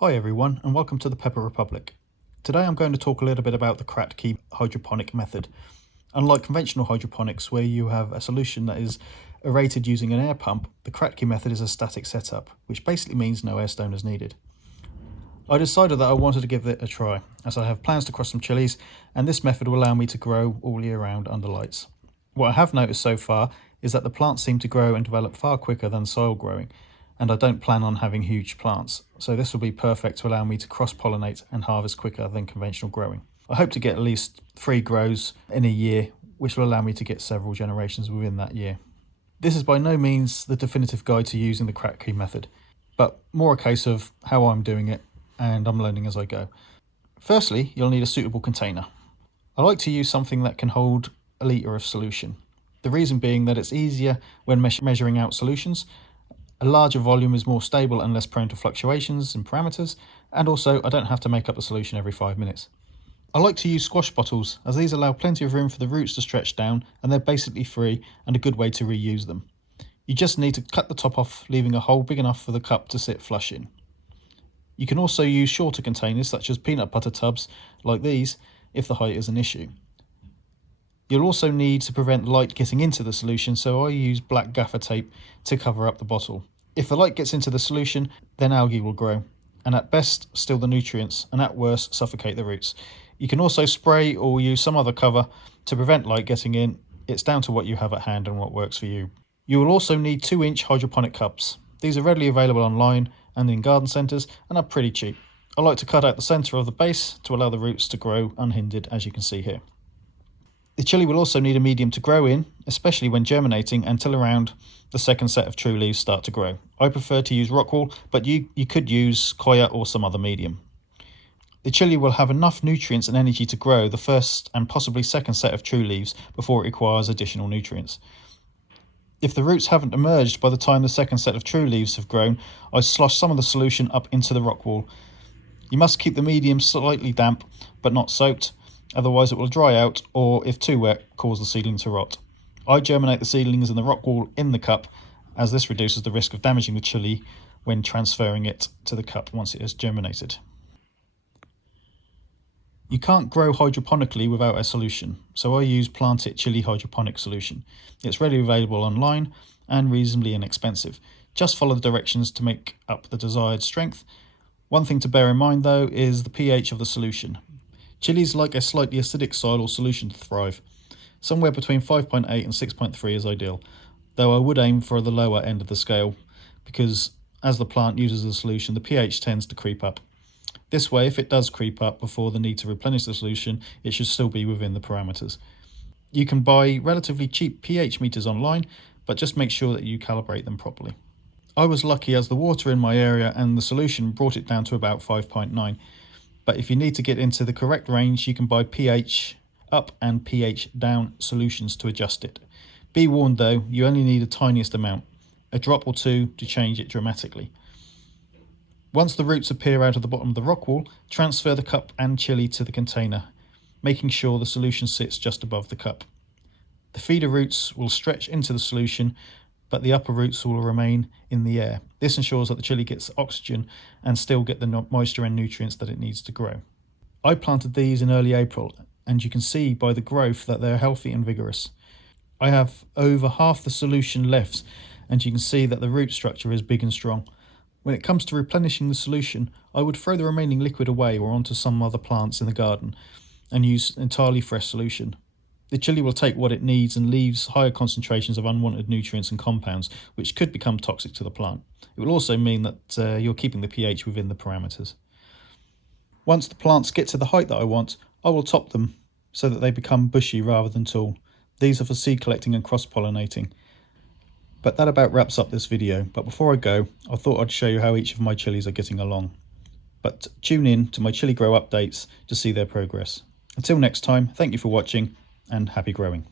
Hi everyone, and welcome to the Pepper Republic. Today I'm going to talk a little bit about the Kratky hydroponic method. Unlike conventional hydroponics where you have a solution that is aerated using an air pump, the Kratky method is a static setup, which basically means no air stone is needed. I decided that I wanted to give it a try, as I have plans to cross some chilies, and this method will allow me to grow all year round under lights. What I have noticed so far is that the plants seem to grow and develop far quicker than soil growing, and I don't plan on having huge plants, so this will be perfect to allow me to cross-pollinate and harvest quicker than conventional growing. I hope to get at least 3 grows in a year, which will allow me to get several generations within that year. This is by no means the definitive guide to using the Kratky method, but more a case of how I'm doing it, and I'm learning as I go. Firstly, you'll need a suitable container. I like to use something that can hold a litre of solution. The reason being that it's easier when measuring out solutions. A larger volume is more stable and less prone to fluctuations in parameters, and also I don't have to make up the solution every 5 minutes. I like to use squash bottles as these allow plenty of room for the roots to stretch down, and they're basically free and a good way to reuse them. You just need to cut the top off, leaving a hole big enough for the cup to sit flush in. You can also use shorter containers such as peanut butter tubs like these if the height is an issue. You'll also need to prevent light getting into the solution, so I use black gaffer tape to cover up the bottle. If the light gets into the solution, then algae will grow, and at best steal the nutrients, and at worst suffocate the roots. You can also spray or use some other cover to prevent light getting in. It's down to what you have at hand and what works for you. You will also need 2-inch hydroponic cups. These are readily available online and in garden centres and are pretty cheap. I like to cut out the centre of the base to allow the roots to grow unhindered, as you can see here. The chili will also need a medium to grow in, especially when germinating, until around the second set of true leaves start to grow. I prefer to use rockwool, but you could use coir or some other medium. The chili will have enough nutrients and energy to grow the first and possibly second set of true leaves before it requires additional nutrients. If the roots haven't emerged by the time the second set of true leaves have grown, I slosh some of the solution up into the rockwool. You must keep the medium slightly damp, but not soaked. Otherwise it will dry out, or if too wet, cause the seedling to rot. I germinate the seedlings in the rockwool in the cup, as this reduces the risk of damaging the chili when transferring it to the cup once it has germinated. You can't grow hydroponically without a solution, so I use Plant It Chili Hydroponic Solution. It's readily available online and reasonably inexpensive. Just follow the directions to make up the desired strength. One thing to bear in mind though is the pH of the solution. Chilies like a slightly acidic soil or solution to thrive. Somewhere between 5.8 and 6.3 is ideal, though I would aim for the lower end of the scale because as the plant uses the solution, the pH tends to creep up. This way, if it does creep up before the need to replenish the solution, it should still be within the parameters. You can buy relatively cheap pH meters online, but just make sure that you calibrate them properly. I was lucky as the water in my area and the solution brought it down to about 5.9. But if you need to get into the correct range, you can buy pH up and pH down solutions to adjust it. Be warned though, you only need the tiniest amount, a drop or two to change it dramatically. Once the roots appear out of the bottom of the rockwool, transfer the cup and chili to the container, making sure the solution sits just above the cup. The feeder roots will stretch into the solution, but the upper roots will remain in the air. This ensures that the chili gets oxygen and still get the moisture and nutrients that it needs to grow. I planted these in early April, and you can see by the growth that they're healthy and vigorous. I have over half the solution left, and you can see that the root structure is big and strong. When it comes to replenishing the solution, I would throw the remaining liquid away or onto some other plants in the garden and use entirely fresh solution. The chili will take what it needs and leaves higher concentrations of unwanted nutrients and compounds, which could become toxic to the plant. It will also mean that you're keeping the pH within the parameters. Once the plants get to the height that I want, I will top them so that they become bushy rather than tall. These are for seed collecting and cross-pollinating. But that about wraps up this video. But before I go, I thought I'd show you how each of my chilies are getting along. But tune in to my Chili Grow updates to see their progress. Until next time, thank you for watching and happy growing.